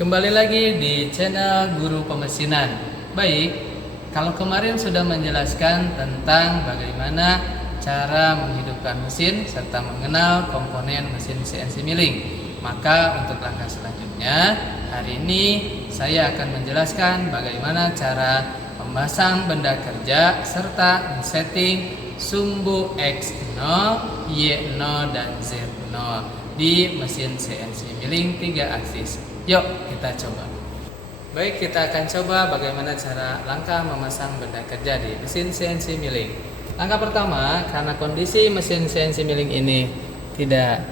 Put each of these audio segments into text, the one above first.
Kembali lagi di channel Guru Pemesinan. Baik, kalau kemarin sudah menjelaskan tentang bagaimana cara menghidupkan mesin serta mengenal komponen mesin CNC milling, maka untuk langkah selanjutnya hari ini saya akan menjelaskan bagaimana cara memasang benda kerja serta men-setting sumbu X0, Y0 dan Z0 di mesin CNC milling 3 aksis. Yuk kita coba. Baik, kita akan coba bagaimana cara langkah memasang benda kerja di mesin CNC milling. Langkah pertama, karena kondisi mesin CNC milling ini tidak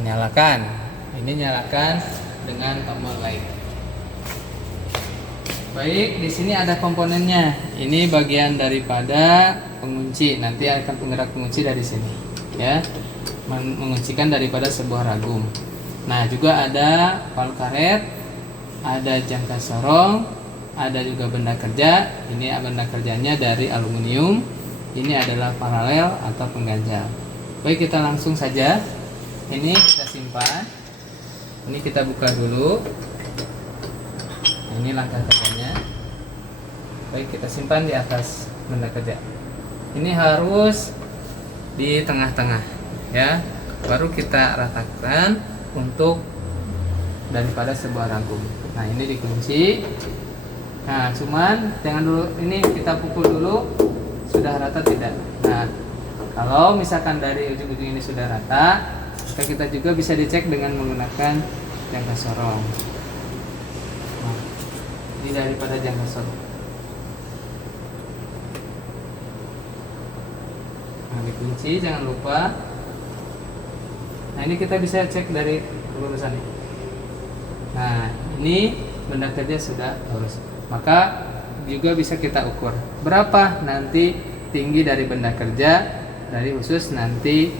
nyalakan. Ini nyalakan dengan tombol light. Baik, di sini ada komponennya. Ini bagian daripada pengunci. Nanti akan penggerak pengunci dari sini, ya. Menguncikan daripada sebuah ragum. Nah, juga ada palu karet, ada jangka sorong, ada juga benda kerja. Ini benda kerjanya dari aluminium. Ini adalah paralel atau pengganjal. Baik, kita langsung saja. Ini kita simpan. Ini kita buka dulu. Ini langkah kerjanya. Baik, kita simpan di atas benda kerja. Ini harus di tengah-tengah, ya. Baru kita ratakan untuk daripada sebuah ragum. Nah, ini dikunci. Nah, cuman jangan dulu ini kita pukul dulu sudah rata tidak. Nah, kalau misalkan dari ujung-ujung ini sudah rata, maka kita juga bisa dicek dengan menggunakan jangka sorong. Nah, ini daripada jangka sorong. Nah, dikunci, jangan lupa. Nah, ini kita bisa cek dari lurusan ini. Nah, ini benda kerja sudah lurus. Maka juga bisa kita ukur berapa nanti tinggi dari benda kerja dari usus nanti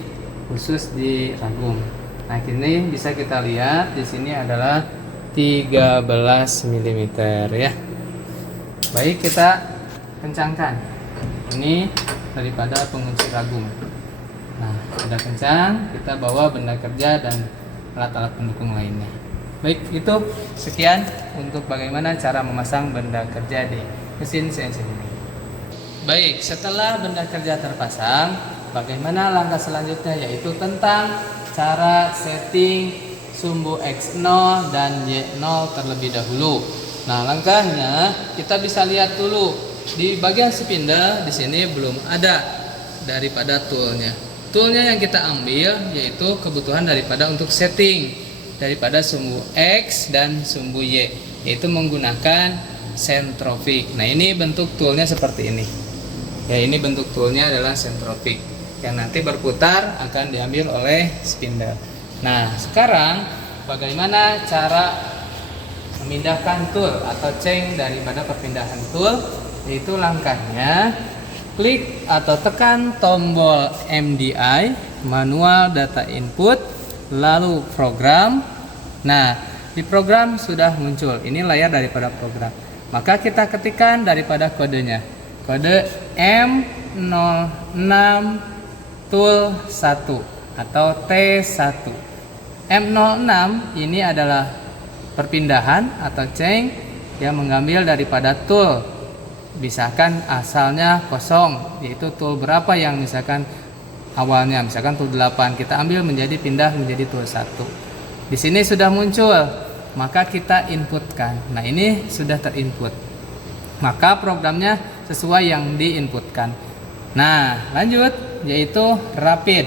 usus di ragum. Nah, ini bisa kita lihat di sini adalah 13 mm ya. Baik, kita kencangkan. Ini daripada pengunci ragum. Nah, sudah kencang, kita bawa benda kerja dan alat-alat pendukung lainnya. Baik, itu sekian untuk bagaimana cara memasang benda kerja di mesin CNC milling. Baik, setelah benda kerja terpasang, bagaimana langkah selanjutnya, yaitu tentang cara setting sumbu X0 dan Y0 terlebih dahulu. Nah, langkahnya kita bisa lihat dulu di bagian spindle. Di sini belum ada daripada toolnya. Toolnya yang kita ambil yaitu kebutuhan daripada untuk setting daripada sumbu X dan sumbu Y, yaitu menggunakan sentrofik. Nah, ini bentuk toolnya seperti ini. Ya, ini bentuk toolnya adalah sentrofik yang nanti berputar akan diambil oleh spindle. Nah, sekarang bagaimana cara memindahkan tool atau change daripada perpindahan tool, yaitu langkahnya klik atau tekan tombol MDI, manual data input, lalu program. Nah, di program sudah muncul. Ini layar daripada program. Maka kita ketikkan daripada kodenya. Kode M06 tool 1 atau T1. M06 ini adalah perpindahan atau change yang mengambil daripada tool. Misalkan asalnya kosong, yaitu tool berapa yang misalkan awalnya, misalkan tool 8, kita ambil menjadi pindah menjadi tool 1. Di sini sudah muncul, maka kita inputkan. Nah, ini sudah terinput. Maka programnya sesuai yang diinputkan. Nah, lanjut yaitu rapid.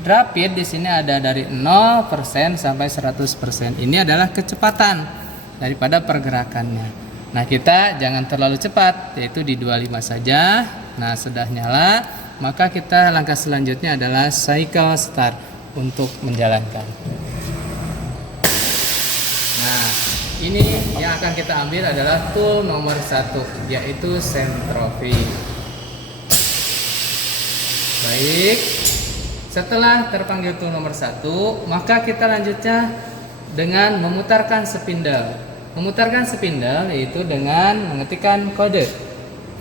Rapid di sini ada dari 0% sampai 100%. Ini adalah kecepatan daripada pergerakannya. Nah, kita jangan terlalu cepat, yaitu di 25 saja. Nah, sudah nyala, maka kita langkah selanjutnya adalah cycle start untuk menjalankan. Nah, ini yang akan kita ambil adalah tool nomor 1, yaitu sentrofik. Baik, setelah terpanggil tool nomor 1, maka kita lanjutnya dengan memutarkan spindle. Memutarkan spindle yaitu dengan mengetikkan kode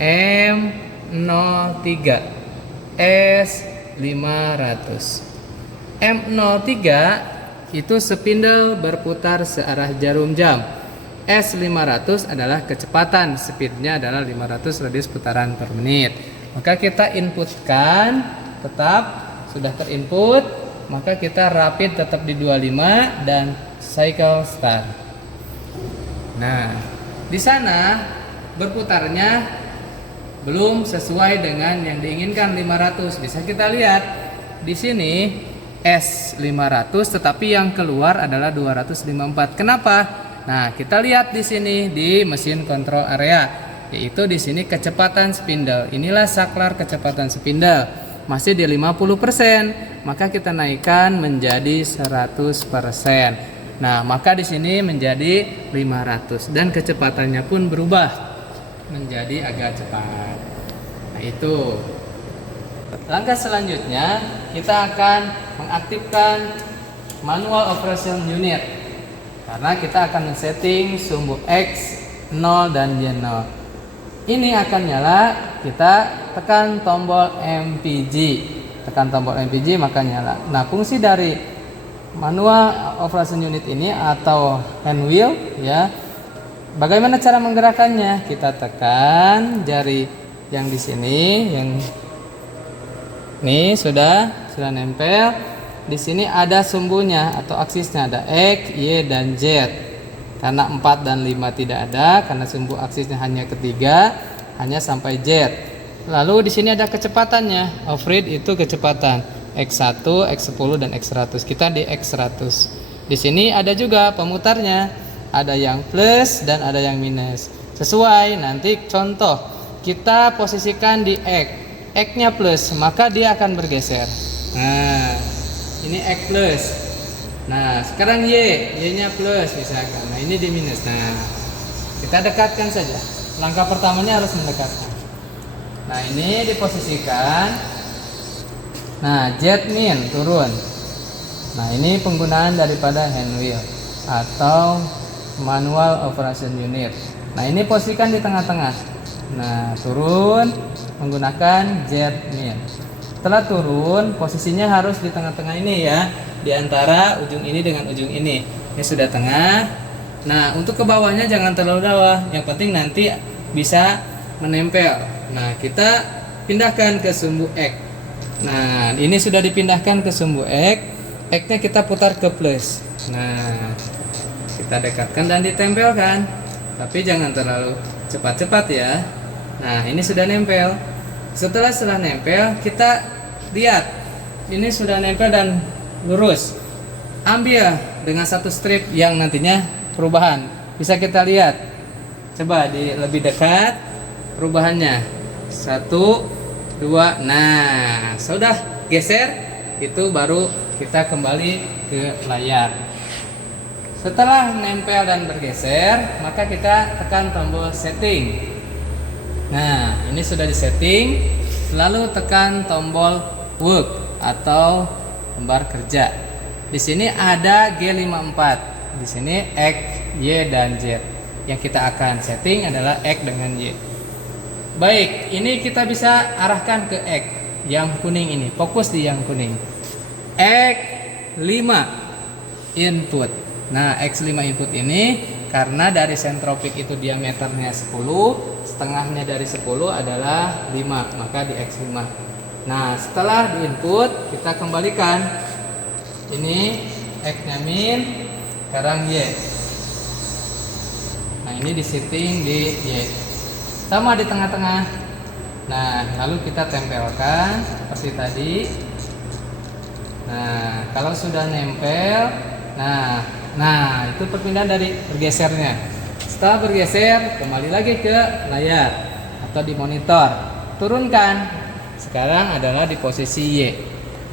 M03 S500. M03 itu spindle berputar searah jarum jam. S500 adalah kecepatan, speednya adalah 500 radius putaran per menit. Maka kita inputkan, tetap sudah terinput, maka kita rapid tetap di 25 dan cycle start. Nah, di sana berputarnya belum sesuai dengan yang diinginkan 500. Bisa kita lihat di sini S500 tetapi yang keluar adalah 254. Kenapa? Nah, kita lihat di sini di mesin kontrol area, yaitu di sini kecepatan spindle. Inilah saklar kecepatan spindle. Masih di 50%, maka kita naikkan menjadi 100%. Nah, maka di sini menjadi 500 dan kecepatannya pun berubah menjadi agak cepat. Nah, itu. Langkah selanjutnya kita akan mengaktifkan manual operation unit. Karena kita akan men-setting sumbu X 0 dan Y 0. Ini akan nyala, kita tekan tombol MPG. Tekan tombol MPG maka nyala. Nah, fungsi dari manual operation unit ini atau hand wheel ya. Bagaimana cara menggerakkannya? Kita tekan jari yang di sini, yang ini sudah nempel. Di sini ada sumbunya atau aksisnya, ada X, Y, dan Z. Karena 4 dan 5 tidak ada, karena sumbu aksisnya hanya ketiga, hanya sampai Z. Lalu di sini ada kecepatannya. Off-road itu kecepatan X1, X10, dan X100. Kita di X100. Di sini ada juga pemutarnya. Ada yang plus dan ada yang minus. Sesuai, nanti contoh kita posisikan di X. X-nya plus, maka dia akan bergeser. Nah, ini X plus. Nah, sekarang Y-nya plus misalkan. Nah, ini di minus. Nah, kita dekatkan saja. Langkah pertamanya harus mendekatkan. Nah, ini diposisikan. Nah, Z min turun. Nah, ini penggunaan daripada hand wheel atau manual operation unit. Nah, ini posisikan di tengah-tengah. Nah, turun menggunakan Z min. Setelah turun, posisinya harus di tengah-tengah ini ya, di antara ujung ini dengan ujung ini. Ini sudah tengah. Nah, untuk ke bawahnya jangan terlalu bawah. Yang penting nanti bisa menempel. Nah, kita pindahkan ke sumbu X. Nah, ini sudah dipindahkan ke sumbu X. X-nya kita putar ke plus. Nah, kita dekatkan dan ditempelkan. Tapi jangan terlalu cepat-cepat ya. Nah, ini sudah nempel. Setelah nempel, kita lihat ini sudah nempel dan lurus. Ambil dengan satu strip yang nantinya perubahan. Bisa kita lihat. Coba di lebih dekat perubahannya. 1, 2. Nah, sudah geser. Itu baru kita kembali ke layar. Setelah nempel dan bergeser, maka kita tekan tombol setting. Nah, ini sudah disetting. Lalu tekan tombol work atau lembar kerja. Di sini ada G54. Di sini X, Y, dan Z. Yang kita akan setting adalah X dengan Y. Baik, ini kita bisa arahkan ke X yang kuning ini. Fokus di yang kuning. X5 input. Nah, X5 input ini karena dari sentropik itu diameternya 10, setengahnya dari 10 adalah 5, maka di X5. Nah, setelah diinput, kita kembalikan. Ini X-nya min, sekarang Y. Nah, ini disetting di Y. Sama di tengah-tengah. Nah, lalu kita tempelkan seperti tadi. Nah, kalau sudah nempel, nah itu perpindahan dari bergesernya. Setelah bergeser, kembali lagi ke layar atau di monitor. Turunkan. Sekarang adalah di posisi Y.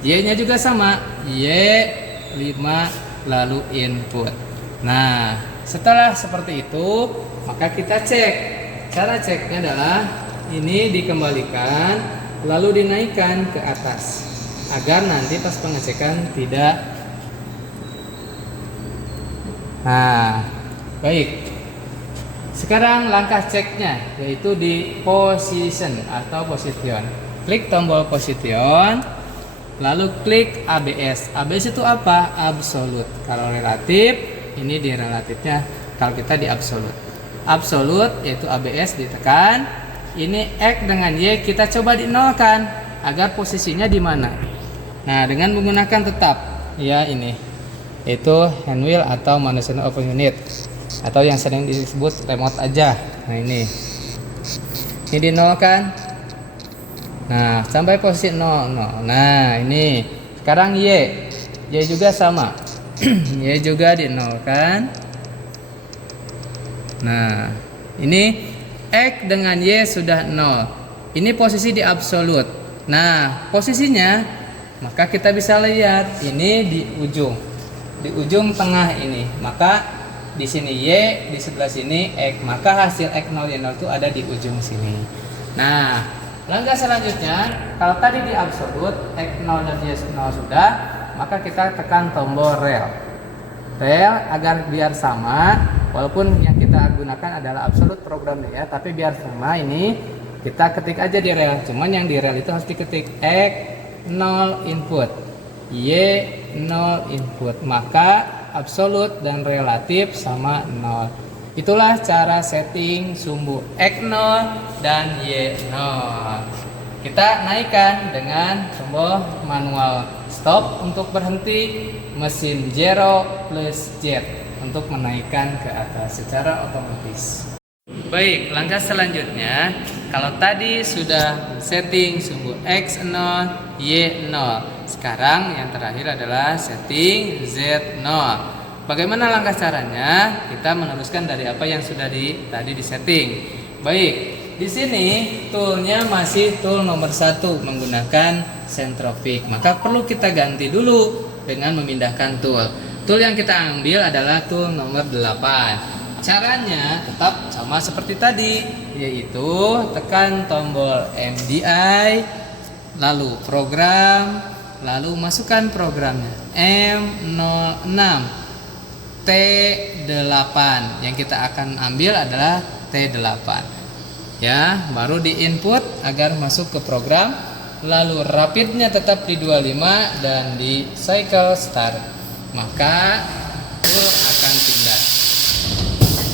Y-nya juga sama, Y5 lalu input. Nah, setelah seperti itu, maka kita cek. Cara ceknya adalah ini dikembalikan lalu dinaikkan ke atas agar nanti pas pengecekan tidak. Nah, baik. Sekarang langkah ceknya yaitu di position atau position. Klik tombol position. Lalu klik ABS. ABS itu apa? Absolut. Kalau relatif, ini di relatifnya. Kalau kita di absolut. Absolut yaitu ABS ditekan. Ini X dengan Y kita coba dinolkan agar posisinya di mana. Nah, dengan menggunakan tetap ya ini. Yaitu hand wheel atau management of unit atau yang sering disebut remote aja. Nah, ini dinolkan. Nah, sampai posisi 0, 0. Nah, ini. Sekarang Y. Y juga sama. Y juga dinolkan. Nah, ini X dengan Y sudah 0. Ini posisi di absolut. Nah, posisinya maka kita bisa lihat ini di ujung tengah ini. Maka di sini Y, di sebelah sini X. Maka hasil X0 Y0 itu ada di ujung sini. Nah, langkah selanjutnya, kalau tadi di absolut X0 dan Y0 sudah, maka kita tekan tombol rel agar biar sama, walaupun yang kita gunakan adalah absolut programnya ya, tapi biar sama ini kita ketik aja di rel. Cuman yang di rel itu harus diketik X0 input, Y0 input, maka absolut dan relatif sama 0. Itulah cara setting sumbu X0 dan Y0. Kita naikkan dengan tombol manual stop untuk berhenti, mesin 0 plus Z untuk menaikkan ke atas secara otomatis. Baik, langkah selanjutnya, kalau tadi sudah setting sumbu X0, Y0, sekarang yang terakhir adalah setting Z0. Bagaimana langkah caranya? Kita meneruskan dari apa yang sudah tadi disetting. Baik, di sini toolnya masih tool nomor 1 menggunakan centrofuge. Maka perlu kita ganti dulu dengan memindahkan tool. Tool yang kita ambil adalah tool nomor 8. Caranya tetap sama seperti tadi, yaitu tekan tombol MDI, lalu program, lalu masukkan programnya M06. T8 yang kita akan ambil adalah T8 ya, baru di input agar masuk ke program, lalu rapidnya tetap di 25 dan di cycle start, maka tool akan pindah.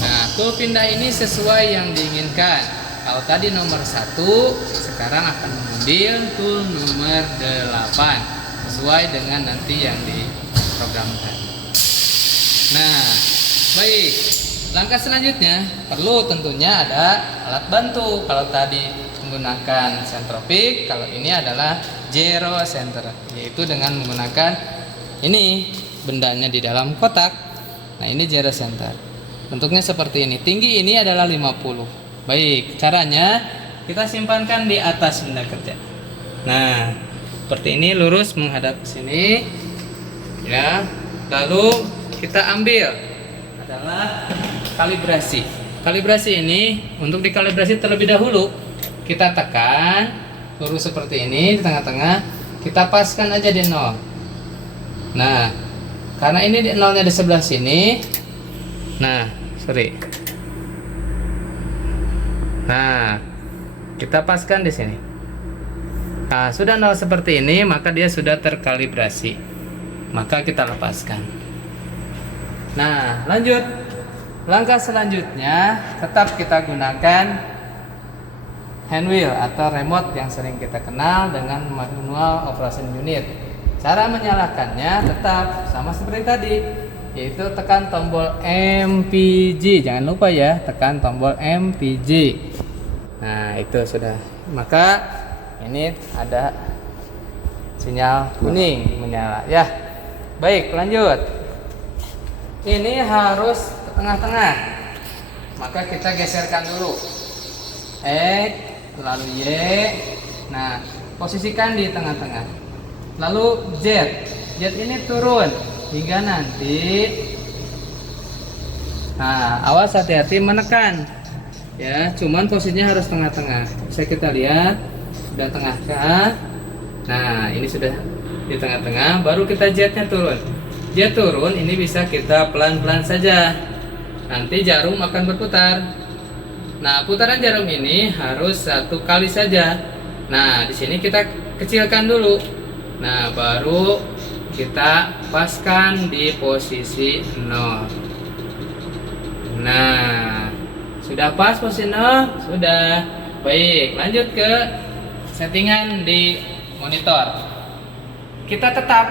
Nah, tool pindah ini sesuai yang diinginkan. Kalau tadi nomor 1, sekarang akan mengambil tool nomor 8 sesuai dengan nanti yang diprogramkan. Nah, baik. Langkah selanjutnya perlu tentunya ada alat bantu. Kalau tadi menggunakan centrofuge, kalau ini adalah gyro center, yaitu dengan menggunakan ini bendanya di dalam kotak. Nah, ini gyro center. Bentuknya seperti ini. Tinggi ini adalah 50. Baik, caranya kita simpankan di atas benda kerja. Nah, seperti ini, lurus menghadap ke sini. Ya. Lalu kita ambil adalah kalibrasi. Kalibrasi ini untuk dikalibrasi terlebih dahulu kita tekan lurus seperti ini di tengah-tengah, kita paskan aja di 0. Nah, karena ini di 0-nya di sebelah sini. Nah, Nah, kita paskan di sini. Nah, sudah 0 seperti ini, maka dia sudah terkalibrasi. Maka kita lepaskan. Nah, lanjut. Langkah selanjutnya tetap kita gunakan hand wheel atau remote yang sering kita kenal dengan manual operation unit. Cara menyalakannya tetap sama seperti tadi, yaitu tekan tombol MPG. Jangan lupa ya, tekan tombol MPG. Nah, itu sudah. Maka ini ada sinyal kuning menyala ya. Baik, lanjut. Ini harus ke tengah-tengah. Maka kita geserkan dulu. X, lalu Y. Nah, posisikan di tengah-tengah. Lalu Z. Z ini turun hingga nanti. Nah, awas hati-hati menekan. Ya, cuman posisinya harus tengah-tengah. Bisa kita lihat sudah tengah-tengah. Nah, ini sudah di tengah-tengah, baru kita Z-nya turun. Z turun, ini bisa kita pelan-pelan saja. Nanti jarum akan berputar. Nah, putaran jarum ini harus 1 kali saja. Nah, di sini kita kecilkan dulu. Nah, baru kita paskan di posisi 0. Nah, sudah pas posisi 0? Sudah. Baik, lanjut ke settingan di monitor. Kita tetap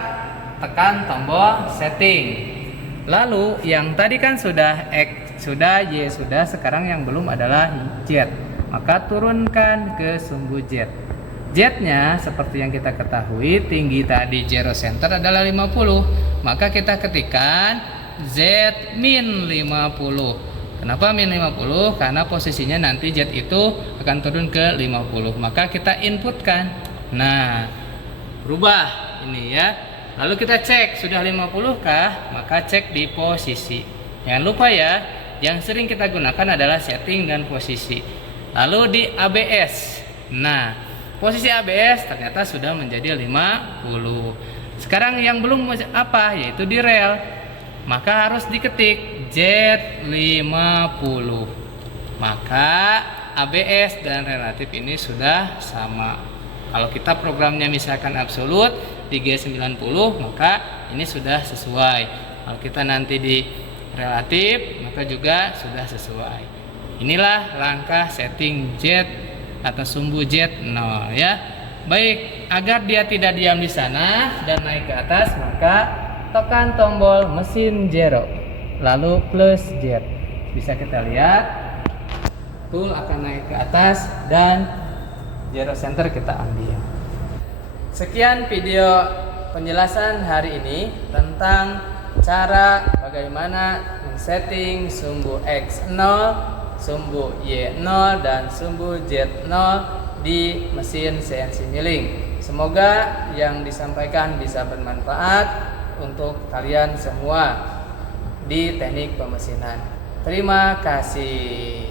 tekan tombol setting. Lalu yang tadi kan sudah X, sudah Y, sudah, sekarang yang belum adalah Z. Maka turunkan ke sumbu Z. Z-nya seperti yang kita ketahui, tinggi tadi zero center adalah 50. Maka kita ketikkan Z min 50. Kenapa min 50? Karena posisinya nanti Z itu akan turun ke 50. Maka kita inputkan. Nah, berubah ini ya. Lalu kita cek sudah 50 kah? Maka cek di posisi. Jangan lupa ya, yang sering kita gunakan adalah setting dan posisi. Lalu di ABS. Nah, posisi ABS ternyata sudah menjadi 50. Sekarang yang belum apa? Yaitu di rel. Maka harus diketik Z50. Maka ABS dan relatif ini sudah sama. Kalau kita programnya misalkan absolut di G90, maka ini sudah sesuai. Kalau kita nanti di relatif, maka juga sudah sesuai. Inilah langkah setting Z atau sumbu Z0 ya. Baik, agar dia tidak diam di sana dan naik ke atas, maka tekan tombol mesin zero lalu plus Z. Bisa kita lihat tool akan naik ke atas dan zero center kita ambil. Sekian video penjelasan hari ini tentang cara bagaimana men-setting sumbu X0, sumbu Y0 dan sumbu Z0 di mesin CNC milling. Semoga yang disampaikan bisa bermanfaat untuk kalian semua di teknik pemesinan. Terima kasih.